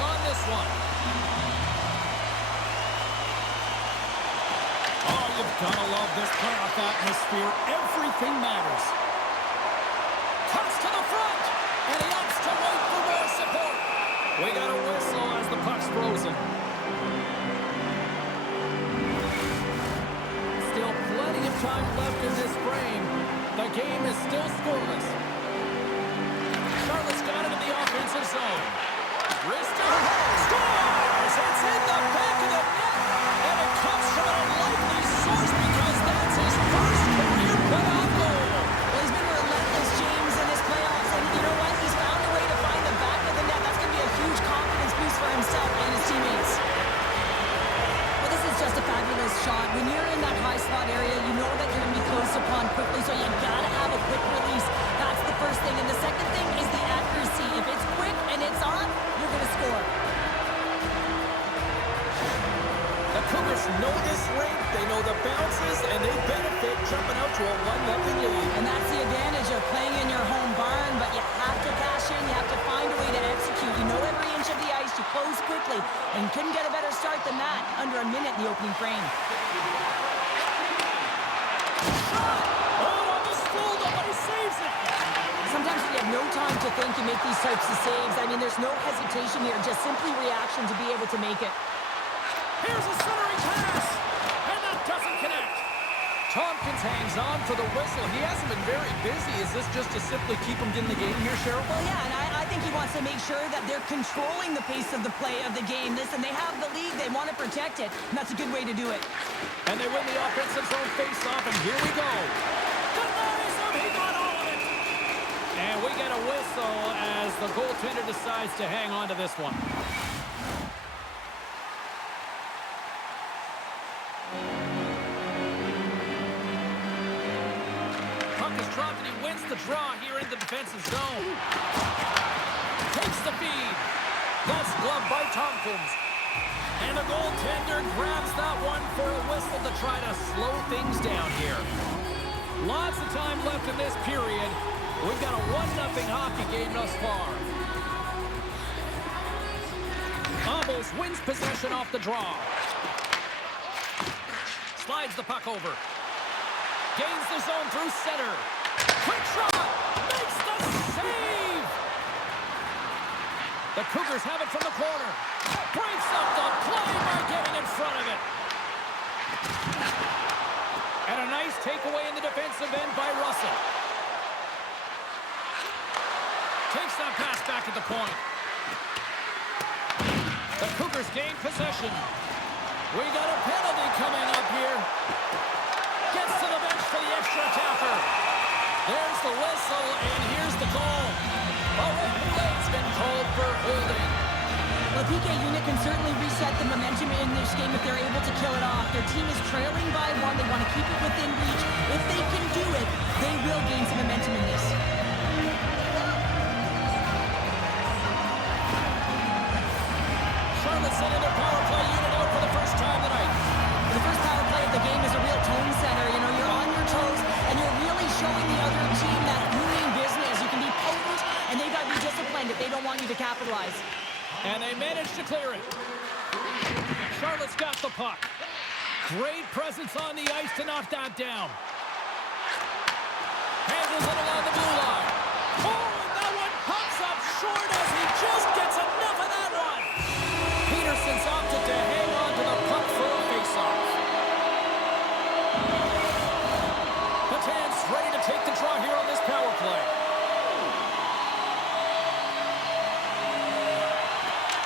on this one. Oh, you've got to love this playoff atmosphere. Everything matters. Cuts to the front, and he opts to wait for more support. We got a whistle as the puck's frozen. Still plenty of time left in this frame. The game is still scoreless. Charlotte's got it in the offensive zone. Wrister scores! It's in the back of the net, and it comes from an unlikely source because that's his first career playoff goal. Well, he's been relentless, James, in his playoffs, and you know what? He's found a way to find the back of the net. That's going to be a huge confidence boost for himself and his teammates. Well, this is just a fabulous shot. When you're in that high slot area, you know that you're going to be close upon quickly, so you got to have a quick release. That's the first thing, and the second thing is the accuracy. If it's quick and it's on, you're going to score. The Cougars know this rink, they know the bounces, and they benefit jumping out to a 1-0 lead. And that's the advantage of playing in your home barn, but you have to cash in, you have to find a way to execute. You know every inch of the ice, you close quickly, and you couldn't get a better start than that, under a minute in the opening frame. Sometimes when you have no time to think, you make these types of saves. I mean, there's no hesitation here, just simply reaction to be able to make it. Here's a centering pass, and that doesn't connect. Tompkins hangs on for the whistle. He hasn't been very busy. Is this just to simply keep him in the game here, Cheryl? Well, yeah, and I think he wants to make sure that they're controlling the pace of the play of the game. Listen, they have the lead. They want to protect it, and that's a good way to do it. And they win the offensive zone face-off, and here we go. Denies him. He got all of it. And we get a whistle as the goaltender decides to hang on to this one. Puck is dropped, and he wins the draw here in the defensive zone. Takes the feed. That's gloved by Tompkins. And the goaltender grabs that one for a whistle to try to slow things down here. Lots of time left in this period. We've got a 1-0 hockey game thus far. Abols wins possession off the draw. Slides the puck over. Gains the zone through center. Quick shot! Makes the save! The Cougars have it from the corner. Breaks up the play by getting in front of it. And a nice takeaway in the defensive end by Russell. Takes that pass back at the point. The Cougars gain possession. We got a penalty coming up here. Gets to the bench for the extra attacker. There's the whistle, and here's the call. A red flags been called for holding. Well, PK unit can certainly reset the momentum in this game if they're able to kill it off. Their team is trailing by one. They want to keep it within reach. If they can do it, they will gain some momentum in this. Charlotte sending their power play unit out for the first time tonight. The first power play of the game is a real tone setter. You know, you're on your toes, and you're really showing the other team that you mean business. You can be potent, and they've got to be disciplined if they don't want you to capitalize. And they managed to clear it. Charlotte's got the puck. Great presence on the ice to knock that down. Handles it along the blue line. Oh, and that one pops up short as he just gets enough of that one. Peterson's opted to hang on to the puck for a faceoff. Petan's ready to take the draw here on this power play.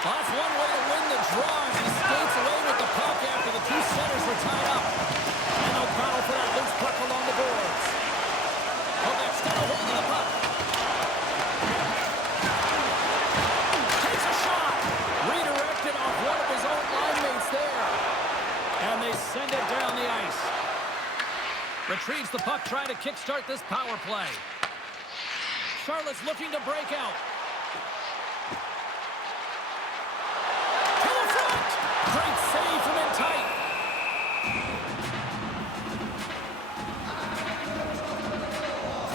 That's one way to win the draw as he skates away with the puck after the two centers were tied up. And no battle for that loose puck along the boards. Quebec's got a hold of the puck. Takes a shot. Redirected off one of his own line mates there. And they send it down the ice. Retrieves the puck, trying to kickstart this power play. Charlotte's looking to break out. Great save from in tight.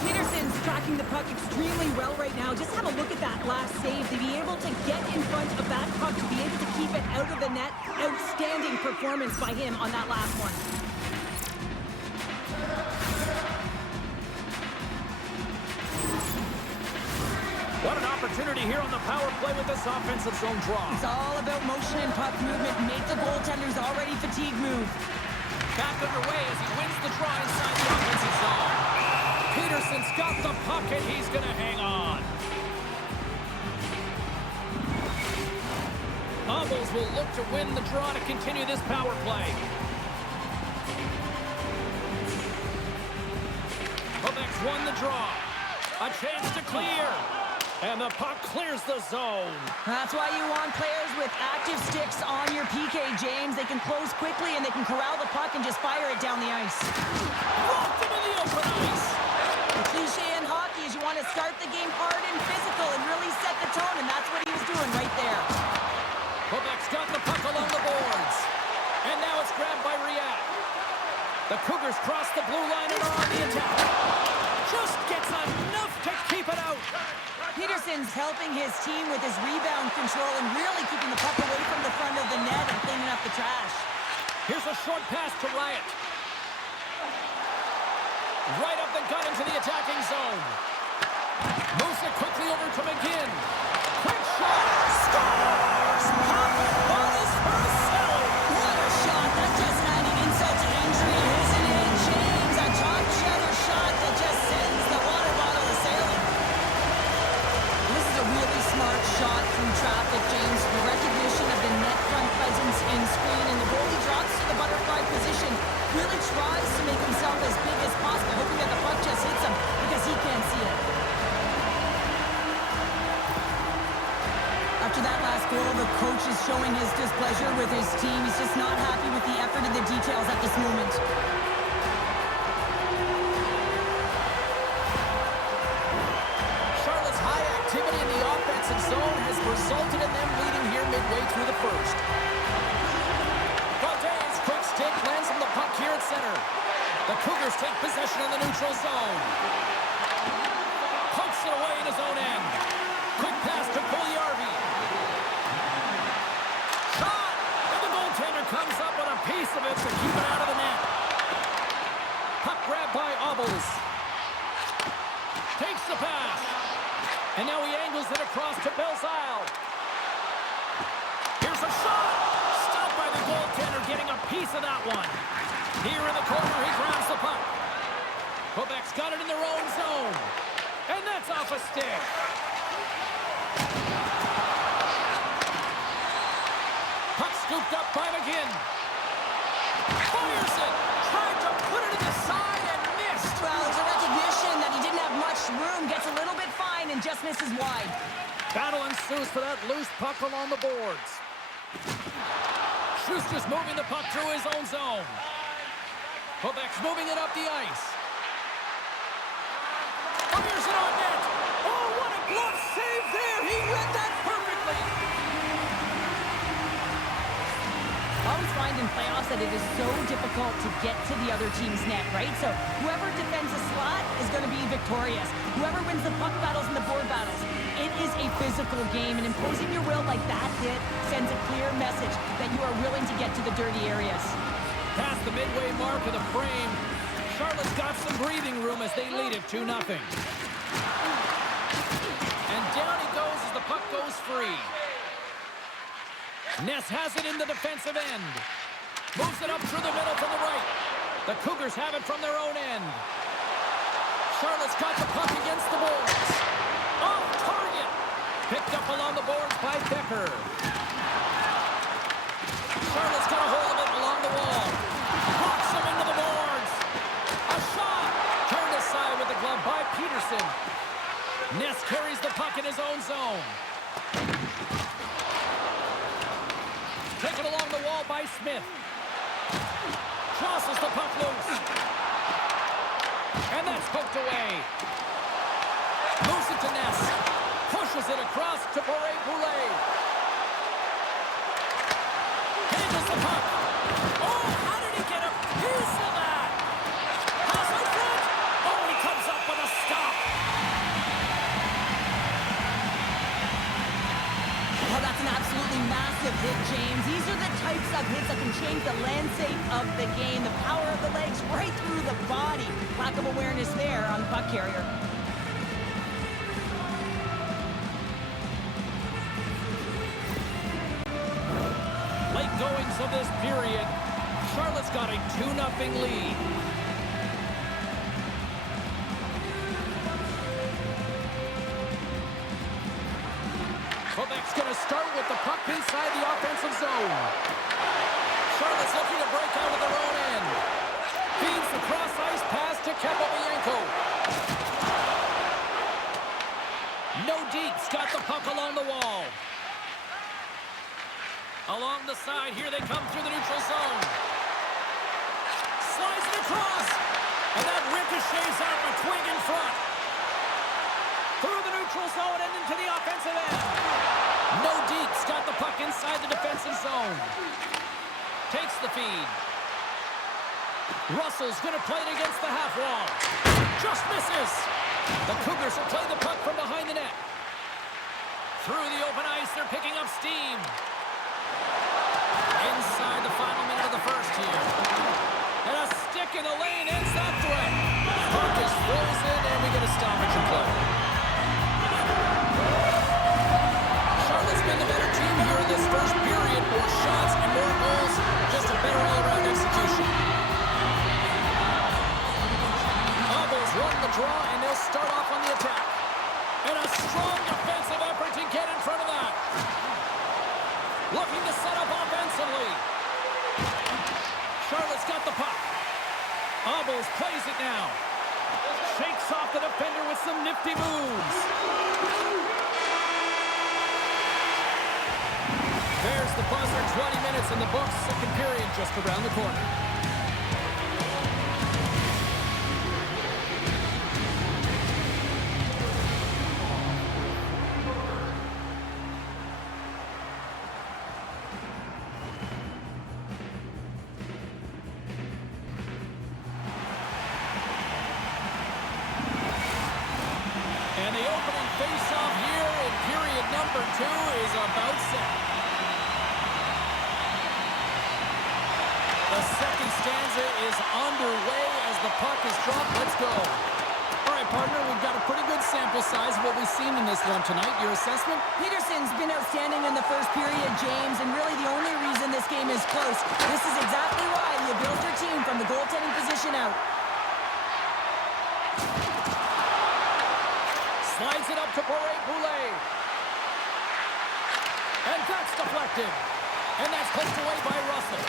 Peterson's tracking working the puck extremely well right now. Just have a look at that last save. To be able to get in front of that puck, to be able to keep it out of the net. Outstanding performance by him on that last one. What an opportunity here on the power play with this offensive zone draw. It's all about motion and puck movement. Make the goaltender's already fatigued move. Back underway as he wins the draw inside the offensive zone. Peterson's got the puck and he's going to hang on. Abols will look to win the draw to continue this power play. Quebec's won the draw. A chance to clear. And the puck clears the zone. That's why you want players with active sticks on your PK, James. They can close quickly and they can corral the puck and just fire it down the ice. Rocked him in the open ice. The cliche in hockey is you want to start the game hard and physical and really set the tone, and that's what he was doing right there. Quebec's got the puck along the boards. And now it's grabbed by Riat. The Cougars cross the blue line and are on the attack. Just gets enough to keep it out. Peterson's helping his team with his rebound control and really keeping the puck away from the front of the net and cleaning up the trash. Here's a short pass to Riat. Right up the gut into the attacking zone. Moves it quickly over to McGinn. Quick shot. Scores! Pop bonus for Selly. What a shot. That's just adding insult to injury, isn't it, James? A top shutter shot that just sends the water bottle a-sailing. This is a really smart shot through traffic, James. The recognition of the net front presence in screen, and the goalie drops to the butterfly position. Really tries to make himself as big as possible, hoping that the puck just hits him because he can't see it. After that last goal, the coach is showing his displeasure with his team. He's just not happy with the effort and the details at this moment. Charlotte's high activity in the offensive zone has resulted in them leading here midway through the first. Froden's quick stick lands on the puck here at center. The Cougars take possession in the neutral zone. Pokes it away in his own end. Quick pass to Pugliarvi. Shot! And the goaltender comes up with a piece of it to keep it out of the net. Puck grabbed by Abols. Takes the pass. And now he angles it across to Belzile. Here's a shot! Stopped by the goaltender, getting a piece of that one. Here in the corner, he grabs the puck. Quebec's got it in their own zone. And that's off a stick. Puck scooped up by McGinn. Fires it. Tried to put it in the side and missed. Well, there's a recognition that he didn't have much room. Gets a little bit fine and just misses wide. Battle ensues for that loose puck along the boards. Schuster's moving the puck through his own zone. Quebec's moving it up the ice. Fires it on net. Oh, what a glove save there. He read that perfectly. I always find in playoffs that it is so difficult to get to the other team's net, right? So whoever defends a slot is going to be victorious. Whoever wins the puck battles and the board battles. It is a physical game, and imposing your will like that hit sends a clear message that you are willing to get to the dirty areas. Past the midway mark of the frame, Charlotte's got some breathing room as they lead it 2-0. And down he goes as the puck goes free. Ness has it in the defensive end. Moves it up through the middle to the right. The Cougars have it from their own end. Charlotte's got the puck against the boards. Off target. Picked up along the boards by Becker. Charlotte's got a hold of it along the wall. Knocks him into the boards. A shot. Turned aside with the glove by Peterson. Ness carries the puck in his own zone. Taken along the wall by Smith. Jostles the puck loose. And that's poked away. Moves it to Ness. Pushes it across to Boulet. Handles the puck. Oh, how did he get a piece of that? Pass in front. Oh, he comes up with a stop. absolutely massive hit, James. These are the types of hits that can change the landscape of the game. The power of the legs right through the body. Lack of awareness there on the puck carrier. Late goings of this period. Charlotte's got a 2-0 lead. Quebec's going to start with the puck inside the offensive zone. Charlotte's looking to break out of their own end. Feeds the cross-ice pass to Capobianco. Nordiques got the puck along the wall. Along the side, here they come through the neutral zone. Slides it across. And that ricochets off a twig in front. Through the neutral zone and into the offensive end. Nordiques got the puck inside the defensive zone. Takes the feed. Russell's going to play it against the half wall. Just misses. The Cougars will play the puck from behind the net. Through the open ice, they're picking up steam. Inside the final minute of the first here. And a stick in the lane ends that threat. Puck is frozen, and we get a stoppage in play. Charlotte's been the better team here in this first period. More shots and more goals. Just a better all-around execution. Abols run the draw, and they'll start off on the attack. And a strong defensive effort to get in front of that. Looking to set up offensively. Charlotte's got the puck. Abols plays it now. Shakes off the defender with some nifty moves. There's the buzzer. 20 minutes in the books. Second period just around the corner. And the opening face-off here in period number 2 is about set. The second stanza is underway as the puck is dropped. Let's go. All right, partner, we've got a pretty good sample size of what we've seen in this one tonight. Your assessment? Peterson's been outstanding in the first period, James, and really the only reason this game is close. This is exactly why you built your team from the goaltending position out. Slides it up to Marody. And that's deflected. And that's pushed away by Russell.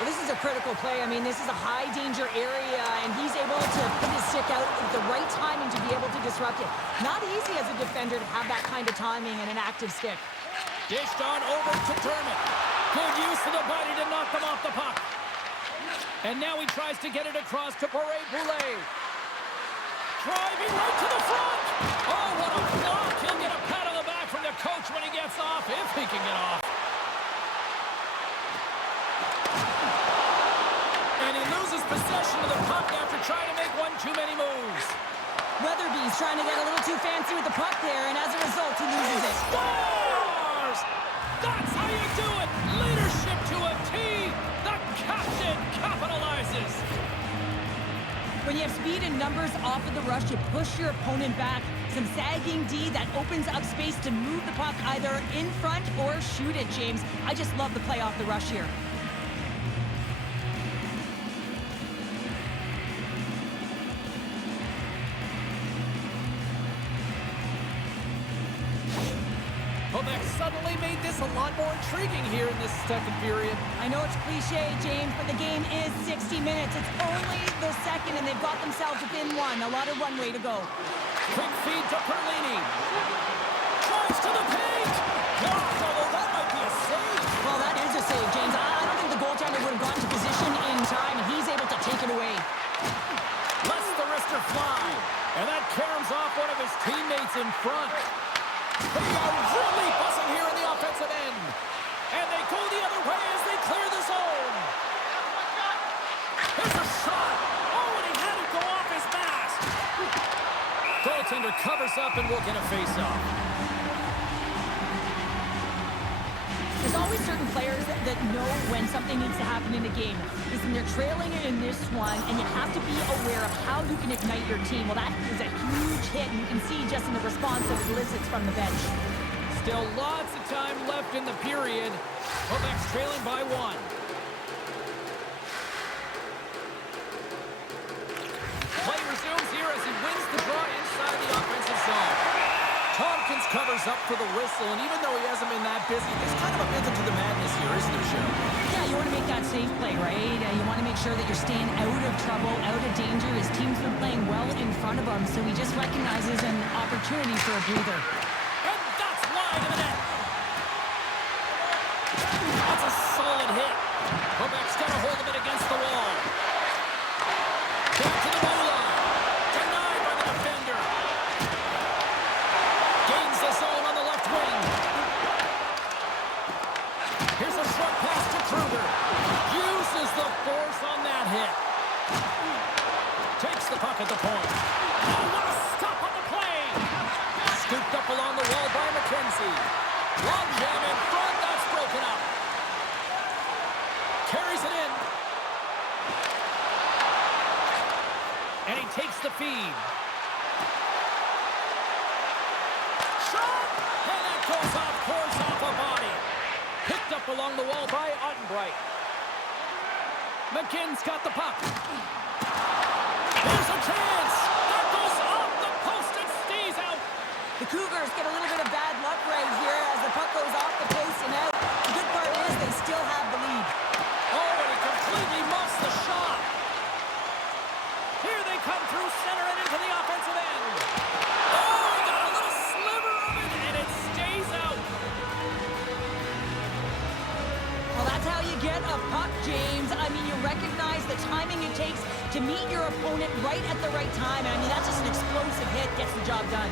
Well, this is a critical play. I mean, this is a high-danger area, and he's able to put his stick out at the right timing to be able to disrupt it. Not easy as a defender to have that kind of timing and an active stick. Dished on over to Dermott. Good use of the body to knock them off the puck. And now he tries to get it across to Marody. Driving right to the front. Oh, what a block. He'll get a pat on the back from the coach when he gets off, if he can get off. And he loses possession of the puck after trying to make one too many moves. Weatherby's trying to get a little too fancy with the puck there, and as a result, he loses it. Scores! That's how you do it. Leadership to a T. The captain capitalizes. When you have speed and numbers off of the rush, you push your opponent back. Some sagging D that opens up space to move the puck either in front or shoot it, James. I just love the play off the rush here. Quebec suddenly made this a lot more intriguing here in this second period. I know it's cliche, James, but the game is 60 minutes. It's only the second, and they've got themselves within one. A lot of runway to go. Quick feed to Perlini. Drives to the paint. Blocked, although that might be a save. Well, that is a save, James. I don't think the goaltender would have gotten to position in time, and he's able to take it away. Lets the wrister fly. And that caroms off one of his teammates in front. They are really buzzing here in the offensive end. And they go the other way as they clear the zone. Here's a shot. Oh, and he had it go off his mask. Goaltender covers up and will get a face-off. The that know when something needs to happen in a game. Listen, they're trailing it in this one, and you have to be aware of how you can ignite your team. Well, that is a huge hit, and you can see just in the response that it elicits from the bench. Still lots of time left in the period. Quebec's trailing by 1. Play resumes here as he wins the draw inside the offensive zone. Tompkins covers up for the whistle, and even though he hasn't been that busy, there's kind of a method to the madness here, isn't there, Cheryl? Yeah, you want to make that safe play, right? You want to make sure that you're staying out of trouble, out of danger. His team's been playing well in front of him, so he just recognizes an opportunity for a breather. And that's wide of the net. That's a solid hit. Quebec's got a hold of it against the wall. Back to the goal line. Denied by the defender. Gains the zone on the left wing. Here's a short pass to Kruger. Uses the force on that hit. Takes the puck at the point. Oh, what a stop on the play. Scooped up along the wall by McKenzie. Long jam in front. That's broken up. Carries it in. And he takes the feed. Shot! And that goes off course off a body. Picked up along the wall by Ottenbright. McGinn's got the puck. There's a chance! That goes off the post and stays out. The Cougars get a little bit of bad luck right here as the puck goes off the post and out. The good part is they still have the lead. Oh, and he completely muffs the shot. Here they come through center and into the offensive end. Oh, he got a little sliver of it, and it stays out. Well, that's how you get a puck, James. I mean, you recognize the timing it takes to meet your opponent right at the right time. And I mean, that's just an explosive hit, gets the job done.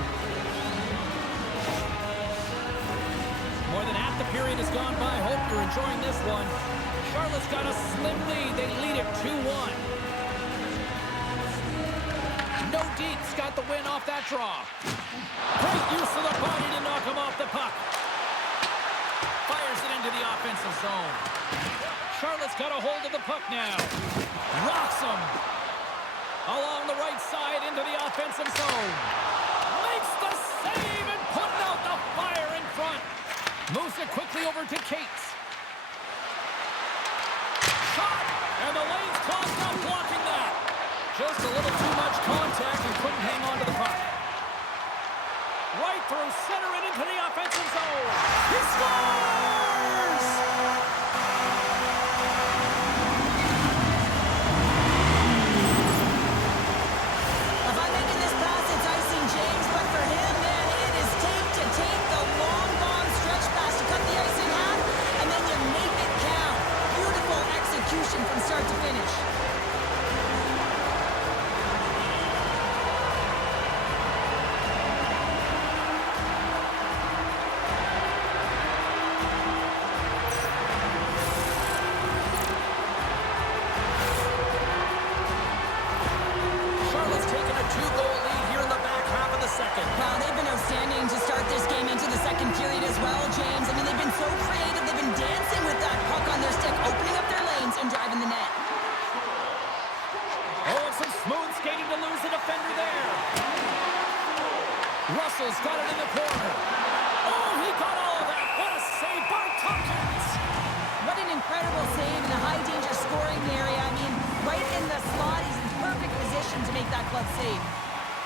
More than half the period has gone by. Hope you're enjoying this one. Charlotte's got a slim lead. They lead it 2-1. Nordiques got the win off that draw. Great use of the body to knock him off the puck. Fires it into the offensive zone. Charlotte's got a hold of the puck now. Rocks him. Along the right side into the offensive zone. Makes the save and putting out the fire in front. Moves it quickly over to Cates. Shot! And the lane's clogged up blocking that. Just a little too much contact and couldn't hang on to the puck. Right through center and into the offensive zone. He scores! If I'm making this pass, it's icing, James, but for him, man, it is tape to tape, the long bomb stretch pass to cut the ice in half, and then you make it count. Beautiful execution from start to finish. Charlotte's taken a 2-goal lead here in the back half of the second. Wow, they've been outstanding to start this game into the second period as well, James. I mean, they've been so creative. They've been dancing with that puck on their stick, opening up their lanes and driving the net. Oh, and some smooth skating to lose the defender there. Russell's got it in the corner. Oh, he got all of that. What a save by Tompkins. What an incredible save in a high-danger scoring area. I mean, right in the slot, he's in perfect position to make that club save.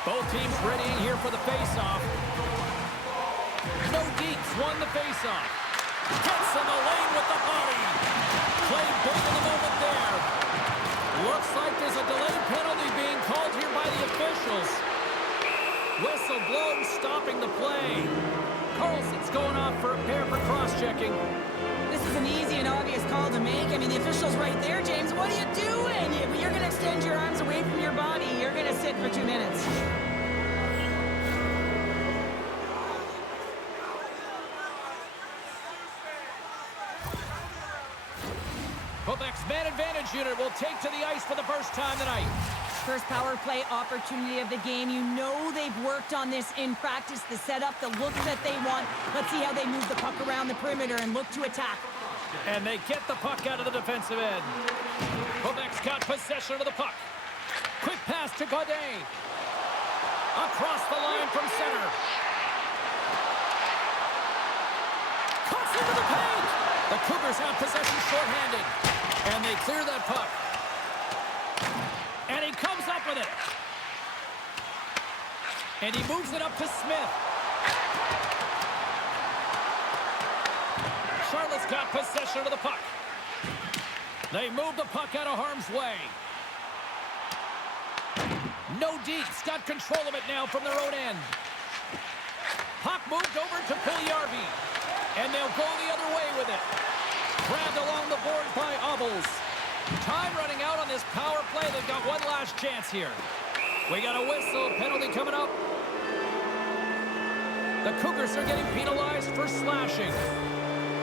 Both teams readying here for the face-off. Nordiques won the face-off. Gets in the lane with the body. Played big in the moment there. Looks like there's a delayed penalty being called here by the officials. Whistle blown, stopping the play. Carlsson's going off for a pair for cross-checking. This is an easy and obvious call to make. I mean, the official's right there, James. What are you doing? You're going to extend your arms away from your body. You're going to sit for 2 minutes. Quebec's man advantage unit will take to the ice for the first time tonight. First power play opportunity of the game. You know they've worked on this in practice, the setup, the look that they want. Let's see how they move the puck around the perimeter and look to attack. And they get the puck out of the defensive end. Quebec's got possession of the puck. Quick pass to Godin. Across the line from center. Cuts into the paint. The Cougars have possession shorthanded. And they clear that puck. And he comes up with it. And he moves it up to Smith. Charlotte's got possession of the puck. They move the puck out of harm's way. Nordiques got control of it now from their own end. Puck moved over to Puljujärvi. And they'll go the other way with it. Grabbed along the board by Abols. Time running out on this power play. They've got one last chance here. We got a whistle. Penalty coming up. The Cougars are getting penalized for slashing.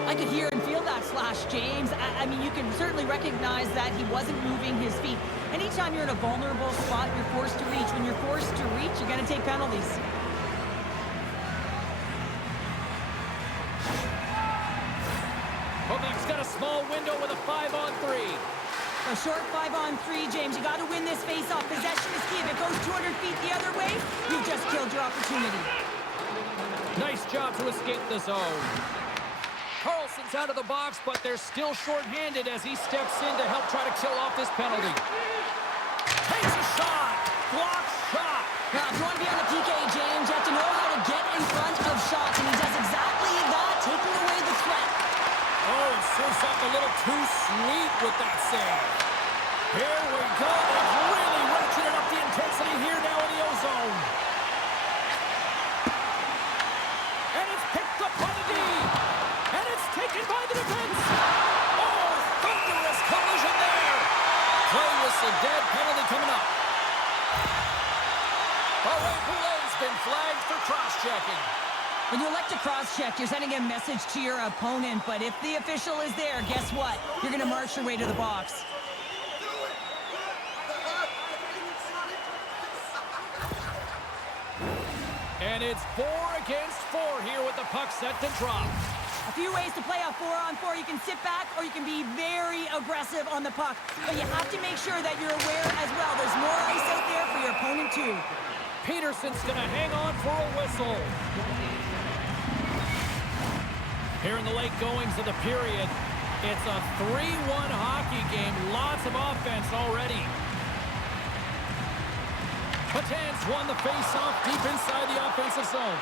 I could hear and feel that slash, James. I mean, you can certainly recognize that he wasn't moving his feet. Anytime you're in a vulnerable spot, you're forced to reach. When you're forced to reach, you're going to take penalties. Quebec's got a small window with a 5-on-3. A short 5-on-3, James. You got to win this face-off. Possession is key. If it goes 200 feet the other way, you've just killed your opportunity. Nice job to escape the zone. Carlsson's out of the box, but they're still short-handed as he steps in to help try to kill off this penalty. Takes a shot. Blocked shot. Now, if you want to be on the PK, James, you have to know how to get in front of shots, and he does exactly that, taking away the threat. Oh, and serves up a little too sweet with that save. Here we go. They've really ratcheted up the intensity here now in the O-zone. And it's picked up by the D. And it's taken by the defense. Oh, thunderous collision there. Play whistle dead. Penalty coming up. All right, Poulet's been flagged for cross-checking. When you elect to cross-check, you're sending a message to your opponent, but if the official is there, guess what? You're going to march your way to the box. And it's 4 against 4 here with the puck set to drop. A few ways to play a 4-on-4. You can sit back or you can be very aggressive on the puck. But you have to make sure that you're aware as well. There's more ice out there for your opponent too. Peterson's going to hang on for a whistle. Here in the late goings of the period, it's a 3-1 hockey game. Lots of offense already. Petan's won the face-off deep inside the offensive zone.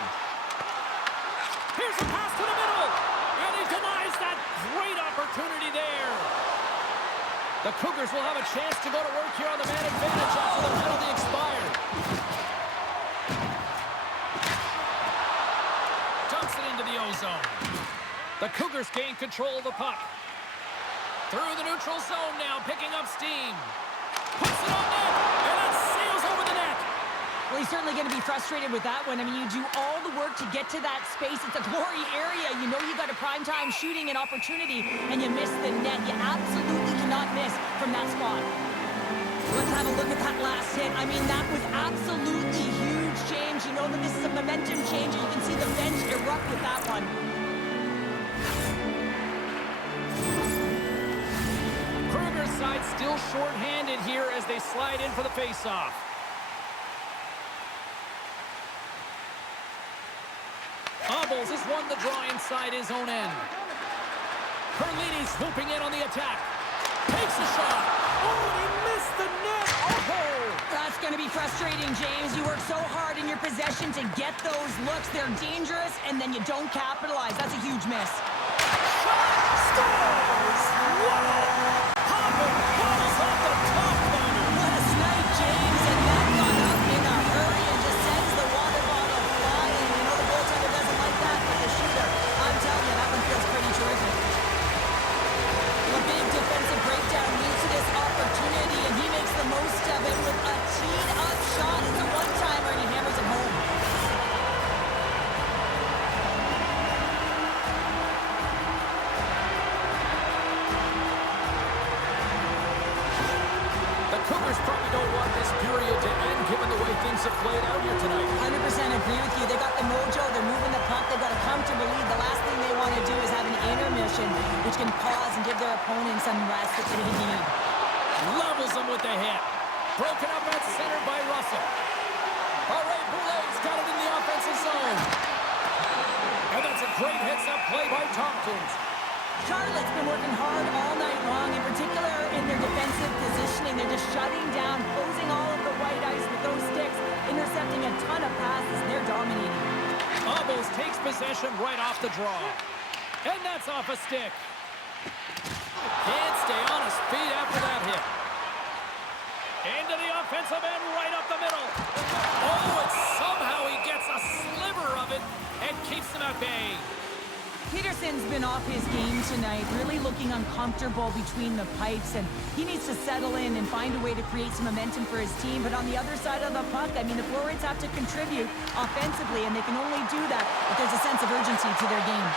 Here's a pass to the middle, and he denies that great opportunity there. The Cougars will have a chance to go to work here on the man advantage after the penalty expired. Dumps it into the O-zone. The Cougars gain control of the puck. Through the neutral zone now, picking up steam. Puts it on net, and it sails over the net. Well, he's certainly going to be frustrated with that one. I mean, you do all the work to get to that space. It's a glory area. You know you got a primetime shooting and opportunity, and you miss the net. You absolutely cannot miss from that spot. Let's have a look at that last hit. I mean, that was absolutely huge, James. You know that this is a momentum change, and you can see the bench erupt with that one. Kruger's side still short-handed here as they slide in for the face-off. Abols has won the draw inside his own end. Perlini swooping in on the attack. Takes a shot. Oh, he missed the net. Oh! That's going to be frustrating, James. You work so hard in your possession to get those looks. They're dangerous, and then you don't capitalize. That's a huge miss. Shot! Scores! Wow! Hopping bottles off the top corner. What a snipe, James. And that got up in a hurry and just sends the water bottle flying. You know the goaltender doesn't like that, but the shooter, I'm telling you, that one feels pretty terrific. A big defensive breakdown leads to this opportunity, and he makes the most of it with a teed-up shot. It's a one-timer, and he hammers it home. The Cougars probably don't want this period to end, given the way things have played out here tonight. 100% agree with you. They got the mojo. They're moving the puck. They've got a comfortable lead. The last thing they want want to do is have an intermission, which can pause and give their opponent some rest that they need. Levels them with the hit. Broken up at center by Russell. Boulet's got it in the offensive zone. And that's a great heads-up play by Tompkins. Charlotte's been working hard all night long, in particular in their defensive positioning. They're just shutting down, posing all of the white ice with those sticks, intercepting a ton of passes. They're dominating. Abols takes possession right off the draw. And that's off a stick. Can't stay on his feet after that hit. Into the offensive end, right up the middle. Oh, and somehow he gets a sliver of it and keeps them at bay. Peterson's been off his game tonight, really looking uncomfortable between the pipes, and he needs to settle in and find a way to create some momentum for his team. But on the other side of the puck, I mean, the forwards have to contribute offensively, and they can only do that if there's a sense of urgency to their game.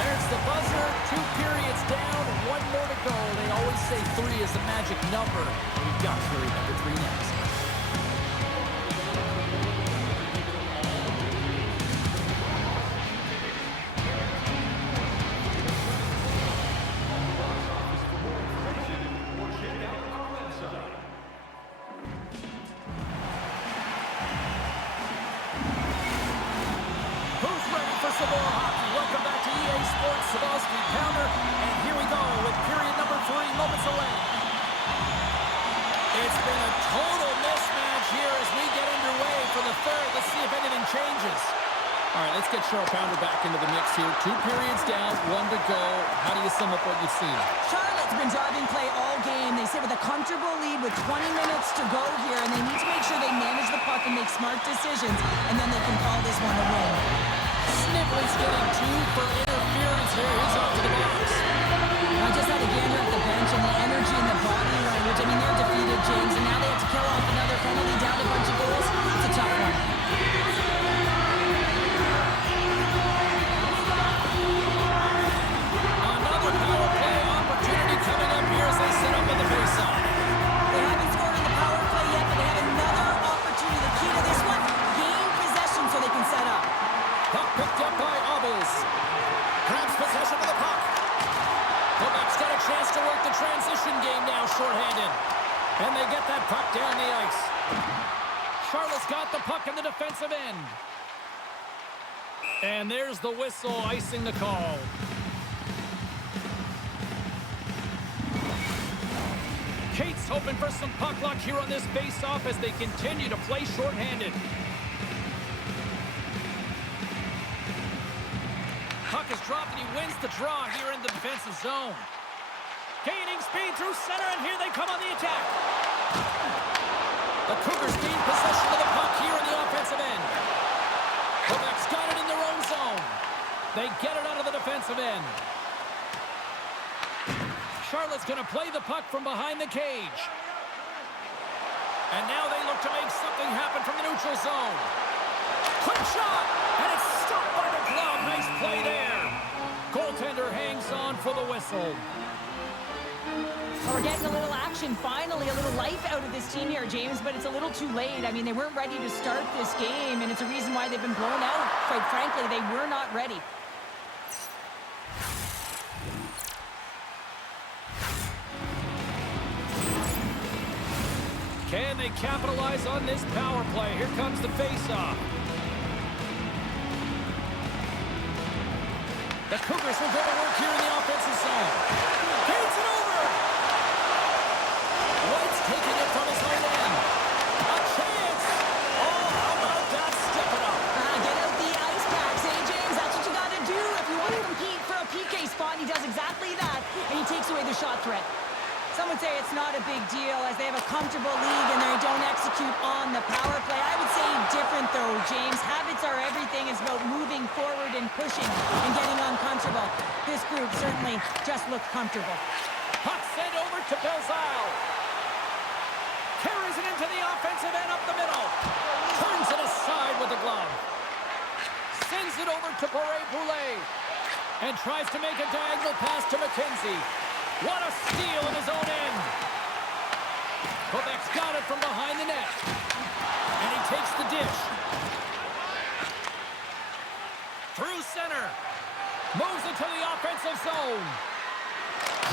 There's the buzzer, 2 periods down, 1 more to go. They always say 3 is the magic number. We've got period number 3 next. Pounder back into the mix here. 2 periods down, 1 to go. How do you sum up what you've seen? Charlotte's been driving play all game. They sit with a comfortable lead with 20 minutes to go here, and they need to make sure they manage the puck and make smart decisions, and then they can call this one a win. Sniffly's getting 2 for interference here. He's off to the box. I just had a gander at the bench, and the energy and the body language. I mean, they're defeated, James, and now they have to kill off another penalty, down a bunch of goals. It's a tough one. Coming up here as they set up in the faceoff. They haven't scored in the power play yet, but they have another opportunity. The key to this one, gain possession so they can set up. Puck picked up by Abols. Grabs possession of the puck. Quebec's got a chance to work the transition game now, shorthanded. And they get that puck down the ice. Charlotte's got the puck in the defensive end. And there's the whistle icing the call. Caito's hoping for some puck luck here on this face-off as they continue to play shorthanded. Puck is dropped and he wins the draw here in the defensive zone. Gaining speed through center, and here they come on the attack. The Cougars gain possession of the puck here in the offensive end. Quebec's got it in their own zone. They get it out of the defensive end. Charlotte's going to play the puck from behind the cage. And now they look to make something happen from the neutral zone. Quick shot! And it's stopped by the glove. Nice play there. Goaltender hangs on for the whistle. Well, we're getting a little action, finally, a little life out of this team here, James, but it's a little too late. I mean, they weren't ready to start this game, and it's a reason why they've been blown out. Quite frankly, they were not ready. Can they capitalize on this power play? Here comes the face-off. The Cougars will go to work here in the offensive zone. Gets it over! White's taking it from his own end. A chance! Oh, how about that? Step it up. Get out the ice packs, eh, James? That's what you got to do if you want to compete for a PK spot. He does exactly that, and he takes away the shot threat. Some would say it's not a big deal as they have a comfortable lead and they don't execute on the power play. I would say different though, James. Habits are everything. It's about moving forward and pushing and getting uncomfortable. This group certainly just looked comfortable. Puck sent over to Belzile. Carries it into the offensive end up the middle. Turns it aside with the glove. Sends it over to Boulet. And tries to make a diagonal pass to McKenzie. What a steal in his own end. Quebec's got it from behind the net. And he takes the dish. center. Moves into the offensive zone.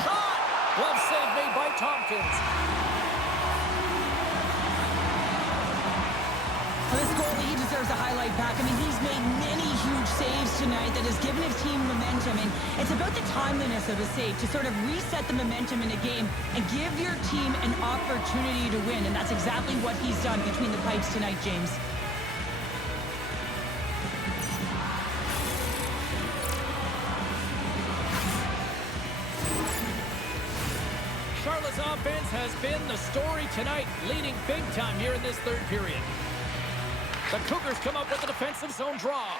Shot! Glove save made by Tompkins. Well, this goalie, he deserves a highlight back. I mean, he's made many huge saves tonight that has given his team momentum. And it's about the timeliness of the save to sort of reset the momentum in a game and give your team an opportunity to win. And that's exactly what he's done between the pipes tonight, James. Charlotte's offense has been the story tonight, leading big time here in this third period. The Cougars come up with a defensive zone draw.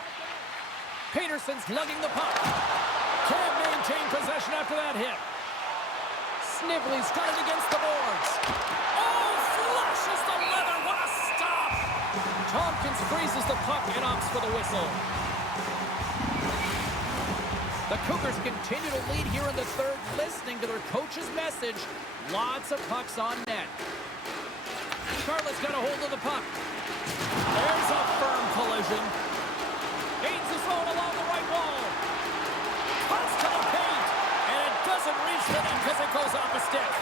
Peterson's lugging the puck. Can't maintain possession after that hit. Snively's got it against the boards. Oh, flushes the leather. What a stop! Tompkins freezes the puck and opts for the whistle. The Cougars continue to lead here in the third, listening to their coach's message. Lots of pucks on net. Charlotte's got a hold of the puck. There's a firm collision. Gains the zone along the right wall. Cuts to the paint. And it doesn't reach the net because it goes off a stick.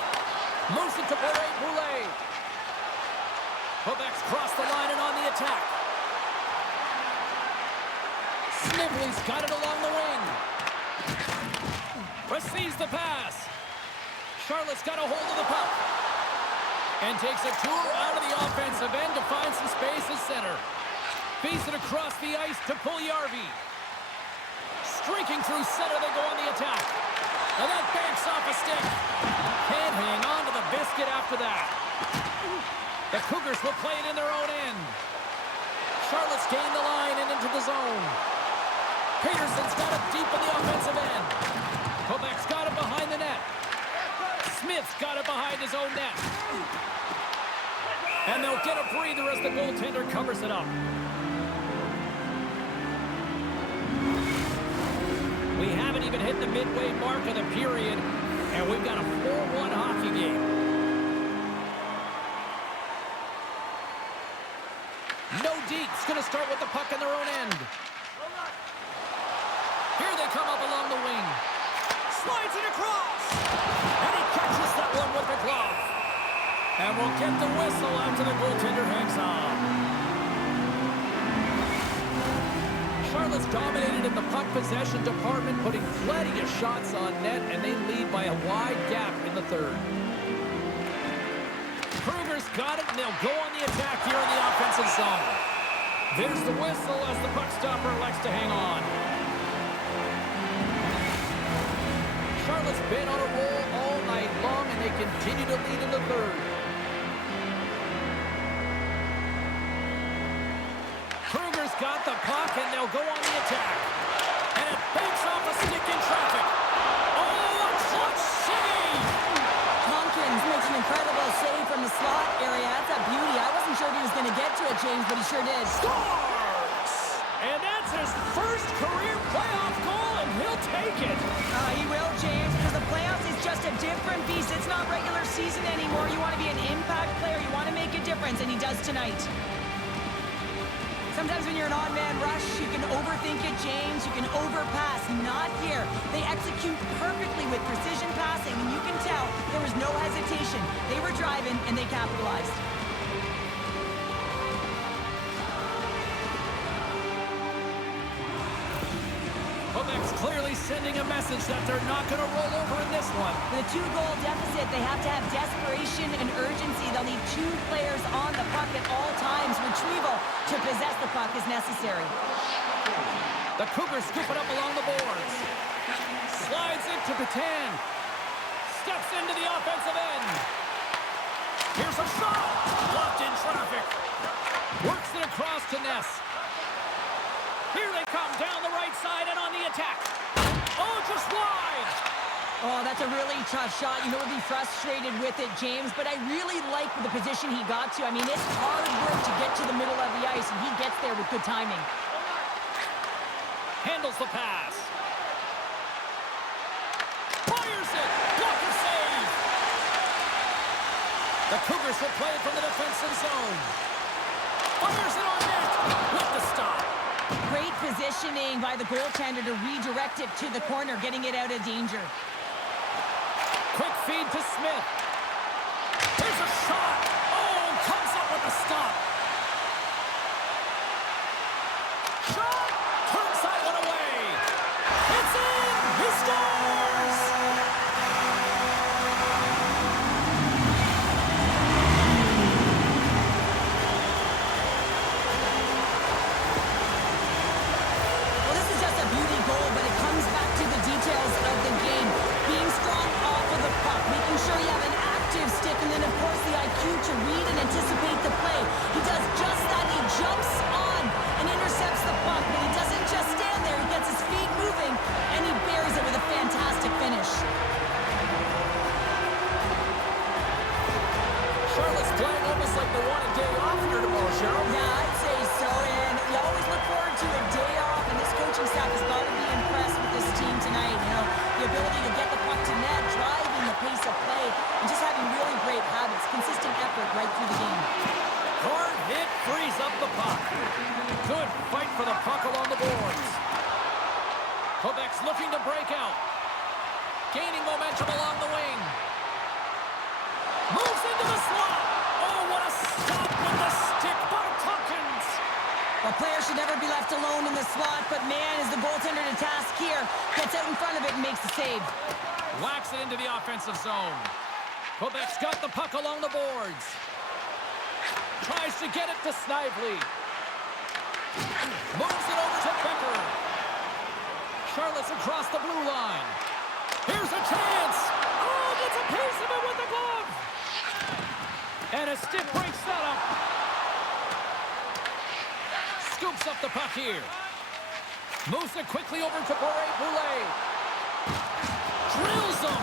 Moves it to Boulet. Quebec's crossed the line and on the attack. Snively's got it along the wing. Receives the pass. Charlotte's got a hold of the puck. And takes a tour out of the offensive end to find some space at center. Feeds it across the ice to Puljärvi. Streaking through center, they go on the attack. And that banks off a stick. Can't hang on to the biscuit after that. The Cougars will play it in their own end. Charlotte's gained the line and into the zone. Peterson's got it deep in the offensive end. Quebec's got it behind the net. Smith's got it behind his own net. And they'll get a breather as the goaltender covers it up. We haven't even hit the midway mark of the period, and we've got a 4-1 hockey game. Nordiques going to start with the puck in their own end. Here they come up along the wing. Slides it across. And he catches that one with the glove. And we'll get the whistle after the goaltender hangs on. Charlotte's dominated in the puck possession department, putting plenty of shots on net, and they lead by a wide gap in the third. Kruger's got it, and they'll go on the attack here in the offensive zone. There's the whistle as the puck stopper elects to hang on. Charlotte's been on a roll all night long, and they continue to lead in the third. Kruger's got the puck, and they'll go on the attack. And it banks off a stick in traffic. Oh, a clutch save! Tompkins makes an incredible save from the slot area. That's a beauty. I wasn't sure if he was going to get to it, James, but he sure did. Scores! And that's his first career playoff goal, and he'll take it. He will, James, because the playoffs is just a different beast. It's not regular season anymore. You want to be an impact player. You want to make a difference, and he does tonight. Sometimes when you're an odd-man rush, you can overthink it, James. You can overpass. Not here. They execute perfectly with precision passing, and you can tell there was no hesitation. They were driving, and they capitalized. Quebec's clearly sending a message that they're not going to roll over in this one. With a 2-goal deficit, they have to have desperation and urgency. They'll need 2 players on the puck at all times. Retrieval to possess the puck is necessary. The Cougars scoop it up along the boards. Slides into Petan. Steps into the offensive end. Here's a shot. Blocked in traffic. Works it across to Ness. Here they come down the right side and on the attack. Oh, just wide. Oh, that's a really tough shot. You know, we'll be frustrated with it, James, but I really like the position he got to. I mean, it's hard work to get to the middle of the ice, and he gets there with good timing. Handles the pass. Fires it. Blocker save. The Cougars will play it from the defensive zone. Fires it on net with the stop. Great positioning by the goaltender to redirect it to the corner, getting it out of danger. Quick feed to Smith. There's a shot. Oh, comes up with a stop. Shot! Turns that one away. It's in! He scores! Well, this is just a beauty goal, but it comes back to the details of the game. Being strong off of the puck, making sure you have an active stick, and then, of course, the IQ to read and anticipate the play. He does just that. He jumps on and intercepts the puck, but he doesn't just stand there. He gets his feet moving, and he buries it with a fantastic finish. Charlotte's playing almost like they want a day off here tomorrow, Cheryl. Yeah, I'd say so, and you always look forward to a day off, and this coaching staff has got to be impressed with this team tonight. You know, the ability to get the puck to net, driving the pace of play, and just having really great habits, consistent effort right through the game. Hard hit frees up the puck. Good fight for the puck along the boards. Quebec's looking to break out. Gaining momentum along the wing. Moves into the slot. Oh, what a stop with the stick by Tompkins. A player should never be left alone in the slot, but man, is the goaltender to task here. Gets out in front of it and makes the save. Whacks it into the offensive zone. Quebec's got the puck along the boards. Tries to get it to Snively. Moves it over to Becker. Charlotte's across the blue line. Here's a chance. Oh, gets a piece of it with the glove. And a stick breaks that up. Scoops up the puck here. Moves it quickly over to Boulet. Drills him.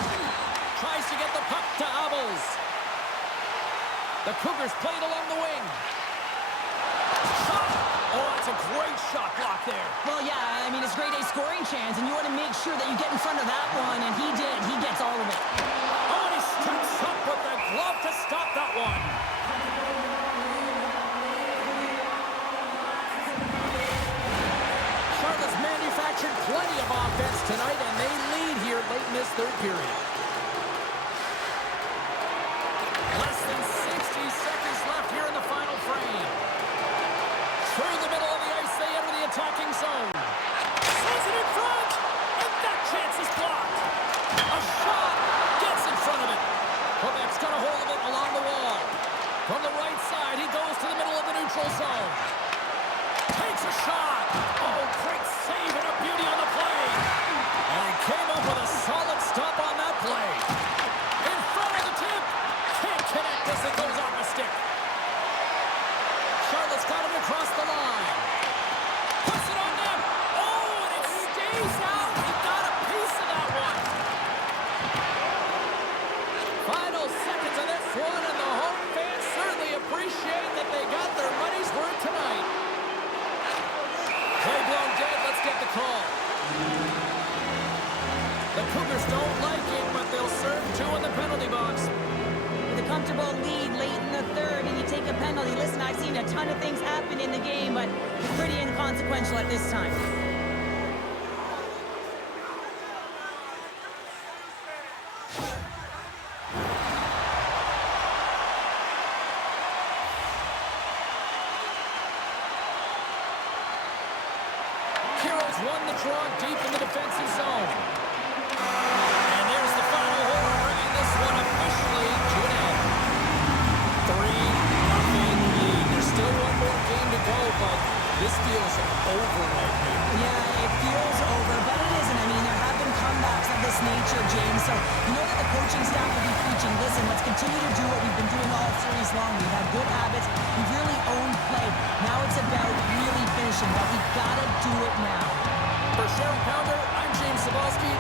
Tries to get the puck to Abols. The Cougars played along the wing. Shot! Oh, that's a great shot block there. Well, yeah, I mean, it's grade A scoring chance, and you want to make sure that you get in front of that one, and he did. He gets all of it. Oh, he steps up with the glove to stop that one. Charlotte's manufactured plenty of offense tonight, and they lead here late in this third period. Less than 60 seconds left here in the final frame. Through the middle of the ice, they enter the attacking zone. Sends it in front, and that chance is blocked. A shot gets in front of it. Quebec's got a hold of it along the wall. From the right side, he goes to the middle of the neutral zone. Takes a shot. Oh, great save and a beauty on the play. And he came up with a solid stop on that play. In front of the tip. Can't connect as it goes off the stick. Charlotte's got it across the line. Puts it on them. Oh, and it stays out. He got a piece of that one. Final seconds of this one, and the home fans certainly appreciate that they got their money's worth tonight. Play blown dead. Let's get the call. The Cougars don't like it, but they'll serve two in the penalty box. With a comfortable lead late in the third, and you take a penalty. Listen, I've seen a ton of things happen in the game, but it's pretty inconsequential at this time. Kero's won the draw deep in the defensive zone. And there's the final horn, bringing this one officially to an end. 3-0 lead. There's still one more game to go, but this feels over right here. Yeah, it feels over, but it isn't. I mean, there have been comebacks of this nature, James, so you know that the coaching staff will be preaching, listen, let's continue to do what we've been doing all series long. We've had good habits. We've really owned play. Now it's about really finishing, but we've got to do it now. For Cheryl Pounder, I'm James Cebulski.